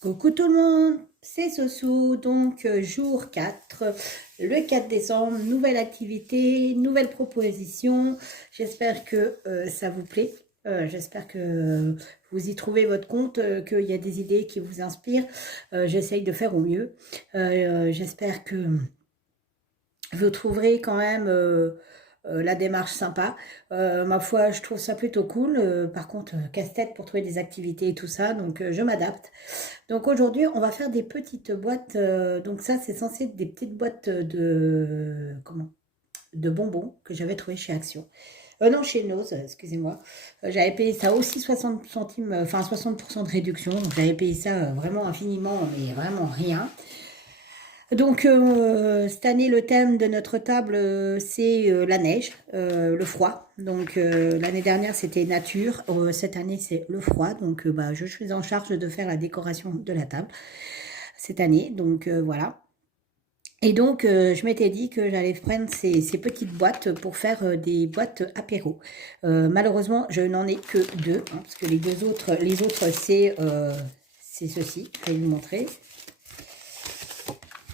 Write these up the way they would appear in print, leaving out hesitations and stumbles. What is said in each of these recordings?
Coucou tout le monde, c'est Soso, donc jour 4, le 4 décembre, nouvelle activité, nouvelle proposition. J'espère que ça vous plaît, j'espère que vous y trouvez votre compte, qu'il y a des idées qui vous inspirent. J'essaye de faire au mieux. J'espère que vous trouverez quand même la démarche sympa. Ma foi, je trouve ça plutôt cool. Par contre, casse-tête pour trouver des activités et tout ça, donc je m'adapte. Donc aujourd'hui, on va faire des petites boîtes. Donc ça, c'est censé être des petites boîtes de bonbons que j'avais trouvé chez Action. Non, chez Nose, excusez-moi. J'avais payé ça aussi 60 centimes, enfin 60% de réduction. Donc j'avais payé ça vraiment infiniment, mais vraiment rien. Donc cette année, le thème de notre table, c'est la neige, le froid. Donc l'année dernière, c'était nature. Cette année, c'est le froid. Donc je suis en charge de faire la décoration de la table cette année. Donc voilà. Et donc, je m'étais dit que j'allais prendre ces petites boîtes pour faire des boîtes apéro. Malheureusement, je n'en ai que deux, hein, parce que les autres, c'est ceci. Je vais vous montrer.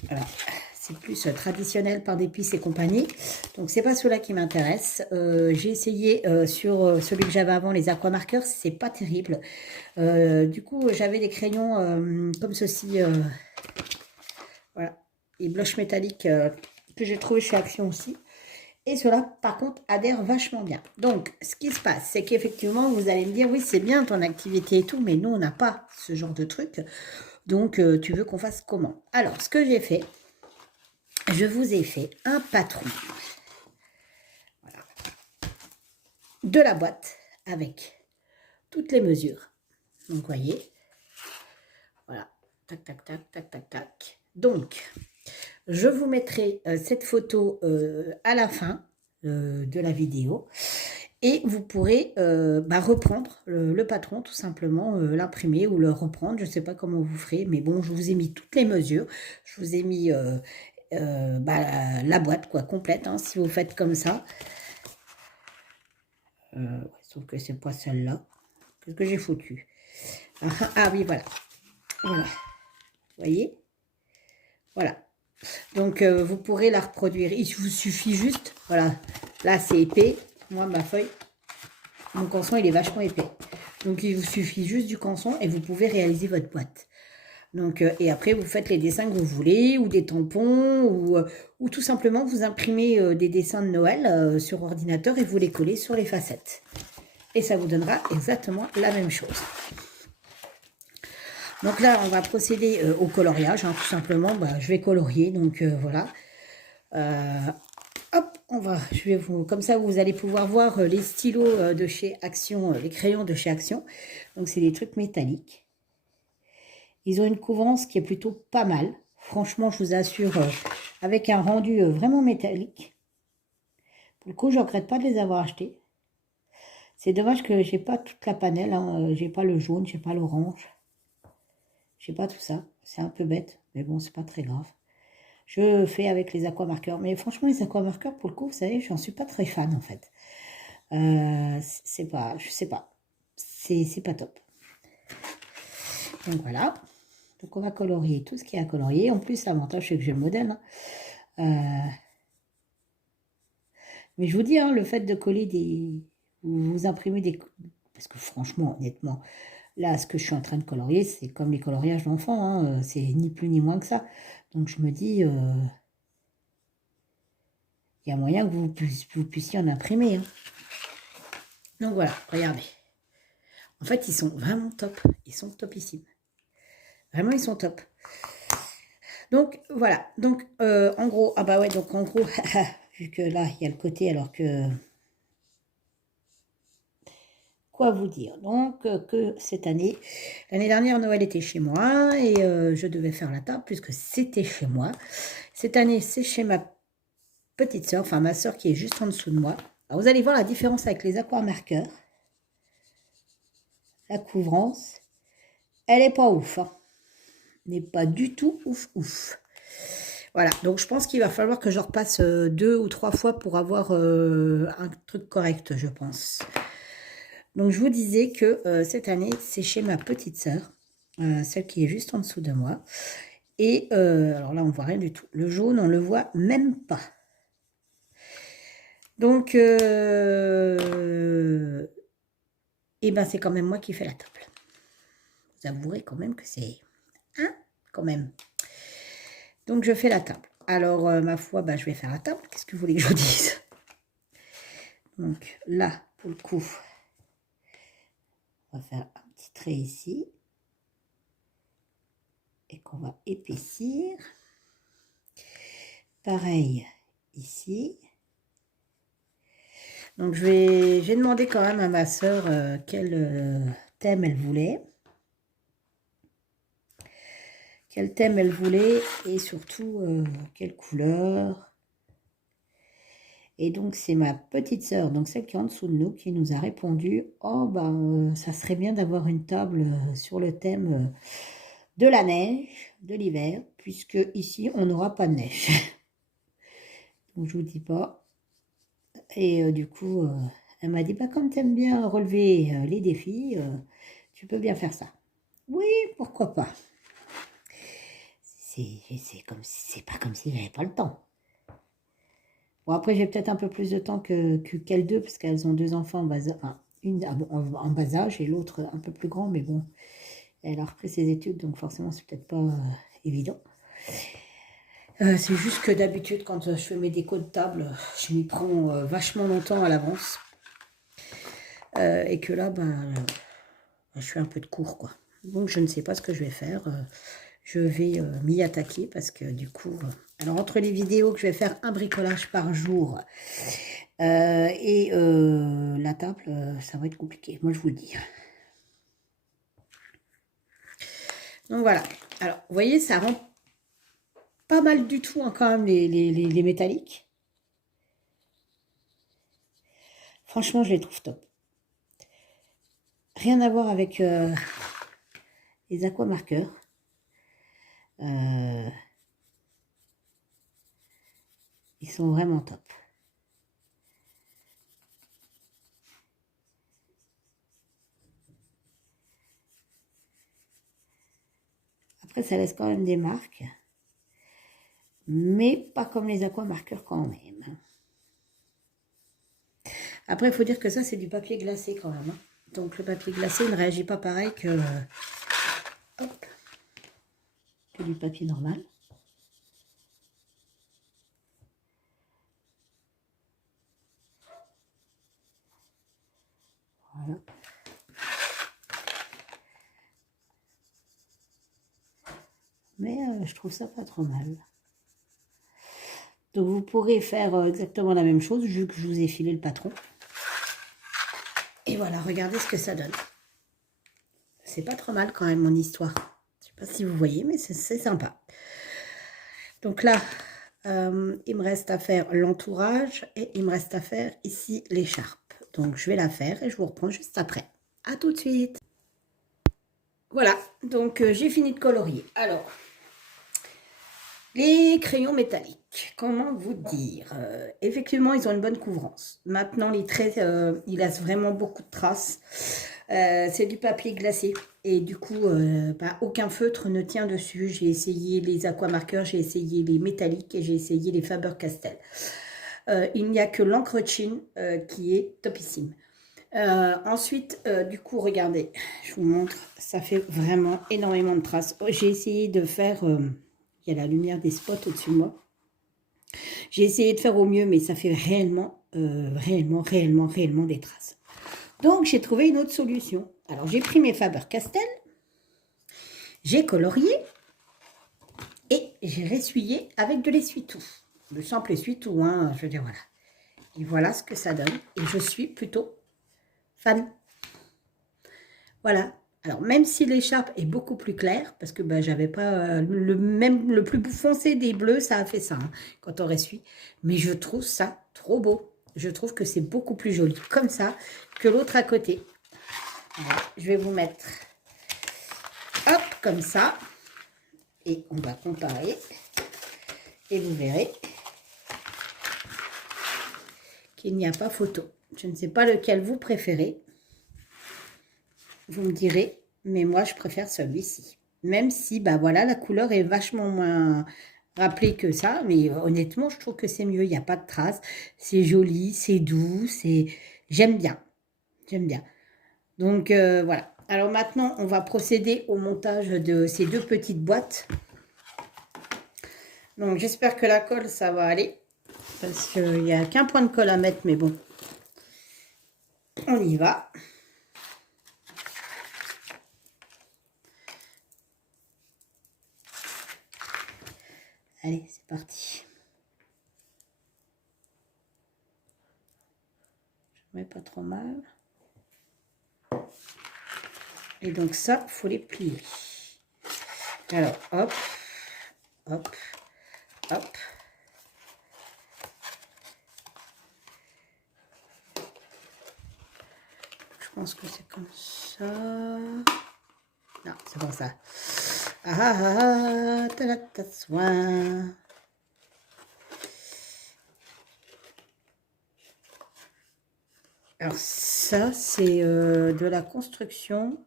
Voilà. C'est plus traditionnel, pain d'épices et compagnie. Donc, c'est pas ceux-là qui m'intéressent. J'ai essayé sur celui que j'avais avant, les aquamarqueurs. C'est pas terrible. Du coup, j'avais des crayons comme ceci. Voilà. Les blushs métalliques que j'ai trouvé chez Action aussi. Et cela, par contre, adhère vachement bien. Donc, ce qui se passe, c'est qu'effectivement, vous allez me dire, oui, c'est bien ton activité et tout, mais nous, on n'a pas ce genre de truc. Donc, tu veux qu'on fasse comment? Alors, ce que j'ai fait, je vous ai fait un patron. Voilà. De la boîte avec toutes les mesures. Donc, vous voyez. Voilà. Tac, tac, tac, tac, tac, tac. Donc, je vous mettrai cette photo à la fin de la vidéo et vous pourrez reprendre le patron tout simplement, l'imprimer ou le reprendre, je ne sais pas comment vous ferez, mais bon, je vous ai mis toutes les mesures, je vous ai mis la boîte quoi, complète, hein, si vous faites comme ça. Sauf que c'est pas celle-là. Qu'est-ce que j'ai foutu? Ah oui, voilà. Voilà. Vous voyez? Voilà. Donc, vous pourrez la reproduire. Il vous suffit juste, voilà, là c'est épais, moi ma feuille, mon canson il est vachement épais. Donc, il vous suffit juste du canson et vous pouvez réaliser votre boîte. Donc, et après, vous faites les dessins que vous voulez, ou des tampons, ou tout simplement, vous imprimez des dessins de Noël sur ordinateur et vous les collez sur les facettes. Et ça vous donnera exactement la même chose. Donc là, on va procéder au coloriage, hein, tout simplement. Je vais colorier, donc voilà. Hop, comme ça, vous allez pouvoir voir les stylos de chez Action, les crayons de chez Action. Donc, c'est des trucs métalliques. Ils ont une couvrance qui est plutôt pas mal. Franchement, je vous assure, avec un rendu vraiment métallique. Pour le coup, je ne regrette pas de les avoir achetés. C'est dommage que j'ai pas toute la panelle, hein. J'ai pas le jaune, j'ai pas l'orange. J'ai pas tout ça. C'est un peu bête, mais bon, c'est pas très grave. Je fais avec les aquamarqueurs. Mais franchement, les aquamarqueurs, pour le coup, vous savez, je n'en suis pas très fan, en fait. C'est pas, je sais pas. C'est pas top. Donc voilà. Donc on va colorier tout ce qui est à colorier. En plus, l'avantage, c'est que j'ai le modèle. Hein. Mais je vous dis, hein, le fait de coller des... Vous imprimez des... Parce que franchement, honnêtement, là, ce que je suis en train de colorier, c'est comme les coloriages d'enfants. Hein, c'est ni plus ni moins que ça. Donc je me dis... il y a moyen que vous puissiez en imprimer. Hein. Donc voilà, regardez. En fait, ils sont vraiment top. Ils sont topissimes. Vraiment, ils sont top. Donc voilà. Donc en gros, ah bah ouais, donc en gros, vu que là, il y a le côté alors que... Quoi vous dire? Donc que cette année, l'année dernière, Noël était chez moi et je devais faire la table puisque c'était chez moi. Cette année, c'est chez ma petite soeur, enfin ma soeur qui est juste en dessous de moi. Alors, vous allez voir la différence avec les aquamarqueurs. La couvrance, elle est pas ouf. Hein. N'est pas du tout ouf. Voilà, donc je pense qu'il va falloir que je repasse 2 ou 3 fois pour avoir un truc correct, je pense. Donc je vous disais que cette année, c'est chez ma petite sœur. celle qui est juste en dessous de moi. Et alors là, on voit rien du tout. Le jaune, on le voit même pas. Donc, et ben c'est quand même moi qui fais la table. Vous avouerez quand même que c'est... Hein, quand même. Donc, je fais la table. Alors, ma foi, bah, je vais faire la table. Qu'est-ce que vous voulez que je vous dise? Donc, là, pour le coup, on va faire un petit trait ici. Et qu'on va épaissir. Pareil, ici. Donc, j'ai demandé quand même à ma soeur quel thème elle voulait. Quel thème elle voulait et surtout quelle couleur. Et donc, c'est ma petite sœur, donc celle qui est en dessous de nous, qui nous a répondu « Oh, ben, ça serait bien d'avoir une table sur le thème de la neige, de l'hiver, puisque ici, on n'aura pas de neige. » Donc, je vous dis pas. Et du coup, elle m'a dit bah, « Comme tu aimes bien relever les défis, tu peux bien faire ça. » Oui, pourquoi pas. C'est pas comme si j'avais pas le temps. Bon, après, j'ai peut-être un peu plus de temps qu'elles deux, parce qu'elles ont deux enfants en bas âge, enfin, une en bas âge et l'autre un peu plus grand, mais bon, elle a repris ses études, donc forcément, c'est peut-être pas évident. C'est juste que d'habitude, quand je fais mes décos de table, je m'y prends vachement longtemps à l'avance. Et que là, je fais un peu de cours, quoi. Donc, je ne sais pas ce que je vais faire. Je vais m'y attaquer parce que du coup... alors, entre les vidéos que je vais faire un bricolage par jour et la table, ça va être compliqué. Moi, je vous le dis. Donc, voilà. Alors, vous voyez, ça rend pas mal du tout, hein, quand même, les métalliques. Franchement, je les trouve top. Rien à voir avec les aquamarqueurs. Ils sont vraiment top. Après, ça laisse quand même des marques. Mais pas comme les aquamarqueurs quand même. Après, il faut dire que ça, c'est du papier glacé quand même. Hein. Donc, le papier glacé ne réagit pas pareil que, hop, que du papier normal. Voilà. Mais je trouve ça pas trop mal. Donc, vous pourrez faire exactement la même chose, vu que je vous ai filé le patron. Et voilà, regardez ce que ça donne. C'est pas trop mal quand même, mon histoire. Je sais pas si vous voyez, mais c'est sympa. Donc là, il me reste à faire l'entourage et il me reste à faire ici l'écharpe. Donc, je vais la faire et je vous reprends juste après. À tout de suite. Voilà, donc j'ai fini de colorier. Alors, les crayons métalliques, comment vous dire effectivement, ils ont une bonne couvrance. Maintenant, les traits, ils laissent vraiment beaucoup de traces. C'est du papier glacé. Et du coup, aucun feutre ne tient dessus. J'ai essayé les aquamarqueurs, j'ai essayé les métalliques et j'ai essayé les Faber-Castell. Il n'y a que l'encre Chin qui est topissime. Ensuite, du coup, regardez, je vous montre, ça fait vraiment énormément de traces. J'ai essayé de faire... il y a la lumière des spots au-dessus de moi. J'ai essayé de faire au mieux, mais ça fait réellement des traces. Donc, j'ai trouvé une autre solution. Alors, j'ai pris mes Faber-Castell, j'ai colorié et j'ai ressuyé avec de l'essuie-tout. Le simple essuie-tout, hein, je veux dire, voilà. Et voilà ce que ça donne. Et je suis plutôt fan. Voilà. Alors, même si l'écharpe est beaucoup plus claire, parce que j'avais pas le plus foncé des bleus, ça a fait ça, hein, quand on essuie. Mais je trouve ça trop beau. Je trouve que c'est beaucoup plus joli comme ça que l'autre à côté. Voilà, je vais vous mettre, hop, comme ça. Et on va comparer. Et vous verrez qu'il n'y a pas photo. Je ne sais pas lequel vous préférez. Vous me direz mais moi, je préfère celui-ci. Même si, bah voilà, la couleur est vachement moins rappelée que ça, mais honnêtement, je trouve que c'est mieux. Il n'y a pas de traces. C'est joli, c'est doux, c'est... J'aime bien. J'aime bien. Donc, voilà. Alors maintenant, on va procéder au montage de ces deux petites boîtes. Donc, j'espère que la colle, ça va aller. Parce qu'il n'y a qu'un point de colle à mettre, mais bon. On y va. Allez, c'est parti. Je mets pas trop mal. Et donc ça, il faut les plier. Alors, hop, hop, hop. Je pense que c'est comme ça. Non, c'est comme ça. Ah ah ah, ta soin. Alors ça, c'est de la construction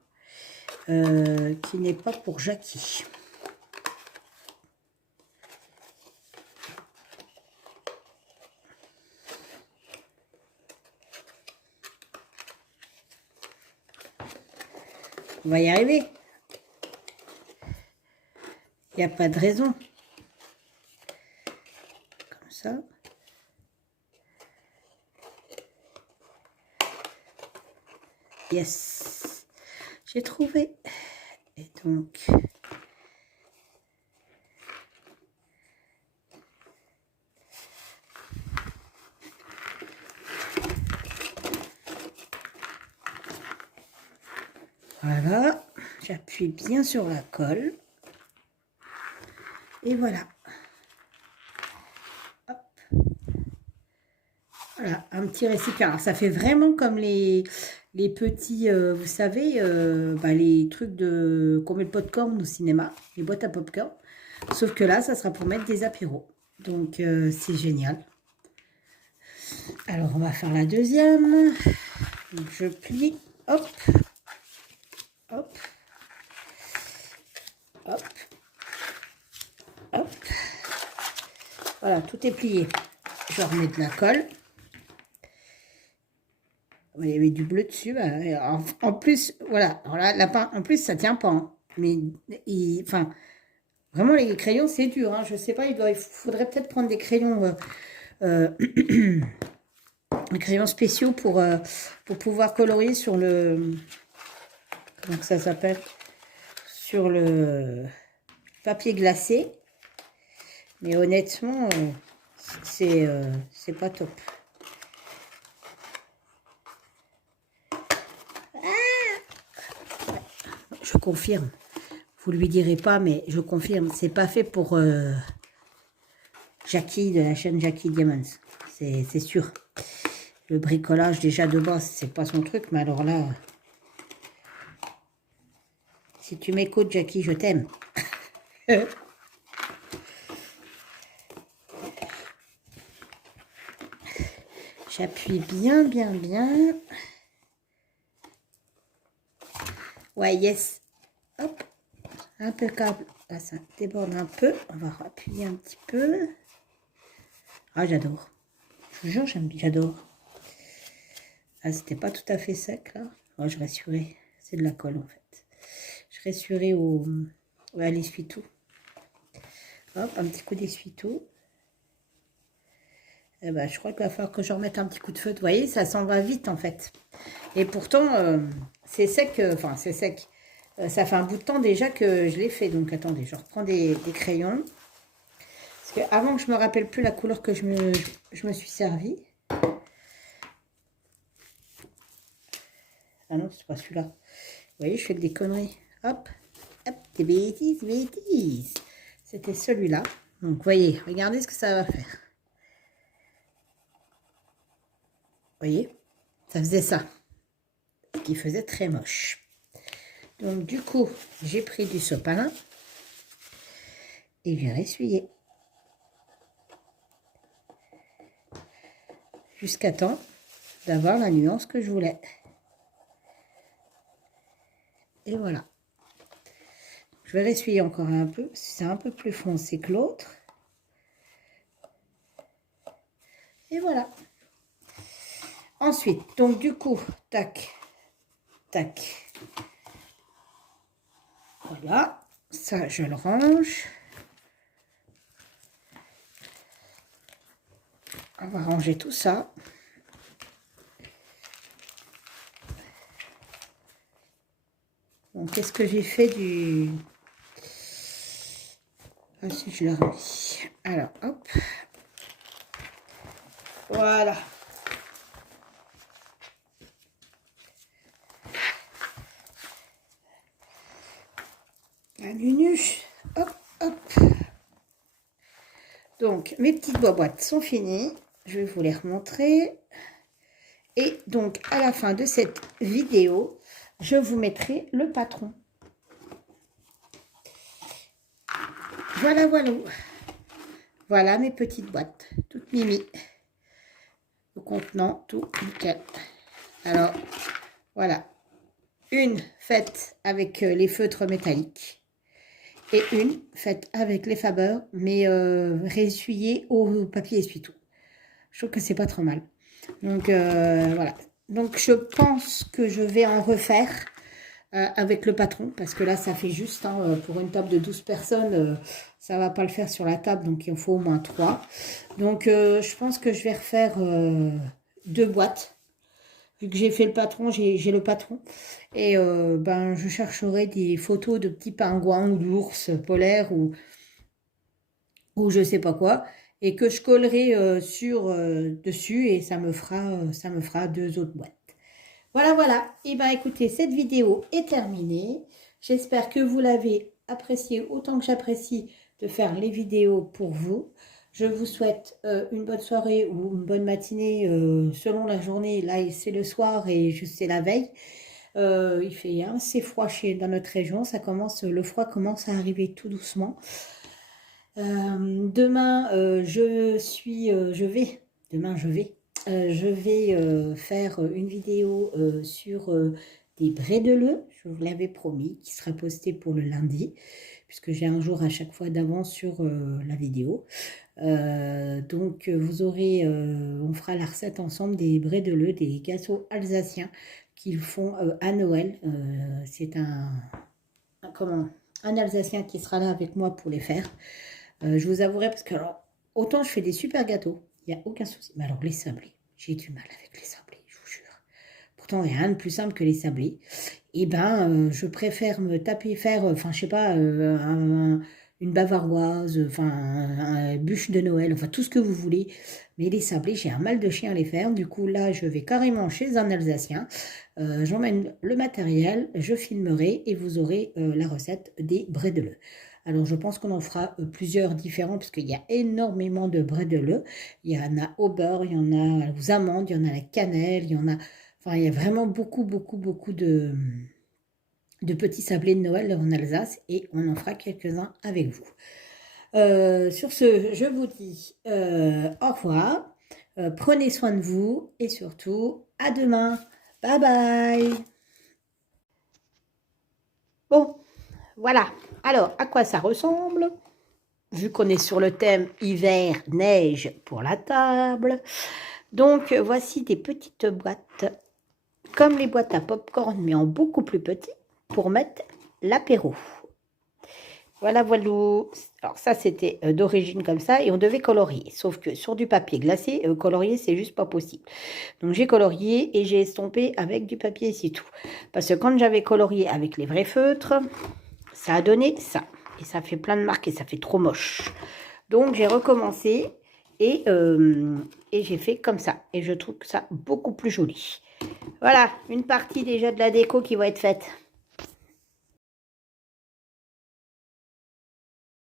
qui n'est pas pour Jackie. On va y arriver. Il n'y a pas de raison. Comme ça. Yes. J'ai trouvé. Et donc... Voilà. J'appuie bien sur la colle. Et voilà. Hop. Voilà, un petit récipient. Alors, ça fait vraiment comme les petits, vous savez, bah, les trucs qu'on met le popcorn au cinéma, les boîtes à popcorn. Sauf que là, ça sera pour mettre des apéros. Donc, c'est génial. Alors, on va faire la deuxième. Donc, je plie. Hop. Hop. Hop. Hop. Voilà, tout est plié. Je remets de la colle. Il y avait du bleu dessus. Bah, en plus, voilà. Alors là, lapin, en plus, ça tient pas. Hein. Mais, enfin, vraiment, les crayons, c'est dur. Hein. Je sais pas, il faudrait peut-être prendre des crayons, des crayons spéciaux pour pouvoir colorier sur le... Comment ça s'appelle? Sur le papier glacé. Mais honnêtement, c'est pas top. Je confirme. Vous lui direz pas, mais je confirme. C'est pas fait pour Jackie de la chaîne Jackie Diamonds. C'est sûr. Le bricolage, déjà de base, c'est pas son truc. Mais alors là, si tu m'écoutes, Jackie, je t'aime. J'appuie bien, bien, bien. Ouais, yes. Hop. Impeccable. Là, ça déborde un peu. On va appuyer un petit peu. Ah, j'adore. Je vous jure, j'adore. Ah, c'était pas tout à fait sec, là. Oh, je rassurais. C'est de la colle, en fait. Je rassurais à l'essuie-tout. Hop, un petit coup d'essuie-tout. Eh ben, je crois qu'il va falloir que je remette un petit coup de feu. Vous voyez, ça s'en va vite, en fait. Et pourtant, c'est sec. Enfin, c'est sec. Ça fait un bout de temps déjà que je l'ai fait. Donc, attendez, je reprends des crayons. Parce que avant que je me rappelle plus la couleur que je me suis servi. Ah non, c'est pas celui-là. Vous voyez, je fais que des conneries. Hop, hop, des bêtises, bêtises. C'était celui-là. Donc, voyez, regardez ce que ça va faire. Voyez, ça faisait ça. Ce qui faisait très moche. Donc, du coup, j'ai pris du sopalin et j'ai ressuyé. Jusqu'à temps d'avoir la nuance que je voulais. Et voilà. Je vais ressuyer encore un peu, c'est un peu plus foncé que l'autre. Et voilà. Ensuite, donc du coup, tac, tac. Voilà, ça je le range. On va ranger tout ça. Donc, qu'est-ce que j'ai fait du... Ah si, je l'ai remis. Alors, hop. Voilà. La nunuche. Hop, hop. Donc, mes petites boîtes sont finies. Je vais vous les remontrer. Et donc, à la fin de cette vidéo, je vous mettrai le patron. Voilà, voilà. Voilà mes petites boîtes, toutes mimi. Le contenant, tout nickel. Alors, voilà. Une faite avec les feutres métalliques. Et une faite avec les Faber, mais réessuyée au papier essuie-tout. Je trouve que c'est pas trop mal. Donc, voilà. Donc, je pense que je vais en refaire avec le patron, parce que là, ça fait juste, hein, pour une table de 12 personnes, ça va pas le faire sur la table, donc il en faut au moins 3. Donc, je pense que je vais refaire 2 boîtes. Vu que j'ai fait le patron, j'ai le patron. Et ben, je chercherai des photos de petits pingouins ou d'ours polaires ou je sais pas quoi. Et que je collerai dessus et ça me fera 2 autres boîtes. Voilà, voilà. Et bien, écoutez, cette vidéo est terminée. J'espère que vous l'avez appréciée autant que j'apprécie de faire les vidéos pour vous. Je vous souhaite une bonne soirée ou une bonne matinée selon la journée. Là, c'est le soir et c'est la veille. Il fait assez froid dans notre région. Le froid commence à arriver tout doucement. Demain, je vais faire une vidéo sur des bretelles, je vous l'avais promis, qui sera postée pour le lundi, puisque j'ai un jour à chaque fois d'avance sur la vidéo. Donc vous aurez, on fera la recette ensemble des bretelles, des gâteaux alsaciens qu'ils font à Noël. C'est un Alsacien qui sera là avec moi pour les faire. Je vous avouerai, parce que alors, autant je fais des super gâteaux, il n'y a aucun souci. Mais alors les sablés, j'ai du mal avec les sablés, je vous jure. Pourtant, il n'y a rien de plus simple que les sablés. Et ben, je préfère me taper, faire, enfin, je sais pas, une bavaroise, enfin, un bûche de Noël, enfin, tout ce que vous voulez. Mais les sablés, j'ai un mal de chien à les faire. Du coup, là, je vais carrément chez un Alsacien. J'emmène le matériel, je filmerai et vous aurez la recette des bretelles. Alors, je pense qu'on en fera plusieurs différents parce qu'il y a énormément de bretelles. Il y en a au beurre, il y en a aux amandes, il y en a à la cannelle, il y en a... Enfin, il y a vraiment beaucoup de petits sablés de Noël en Alsace et on en fera quelques-uns avec vous. Sur ce, je vous dis au revoir. Prenez soin de vous et surtout, à demain. Bye bye. Bon, voilà. Alors, à quoi ça ressemble? Vu qu'on est sur le thème hiver, neige pour la table. Donc, voici des petites boîtes, comme les boîtes à popcorn, mais en beaucoup plus petit, pour mettre l'apéro. Voilà, voilà. Alors ça, c'était d'origine comme ça, et on devait colorier. Sauf que sur du papier glacé, colorier, c'est juste pas possible. Donc, j'ai colorié et j'ai estompé avec du papier, c'est tout. Parce que quand j'avais colorié avec les vrais feutres, ça a donné ça. Et ça fait plein de marques et ça fait trop moche. Donc, j'ai recommencé et j'ai fait comme ça. Et je trouve ça beaucoup plus joli. Voilà, une partie déjà de la déco qui va être faite.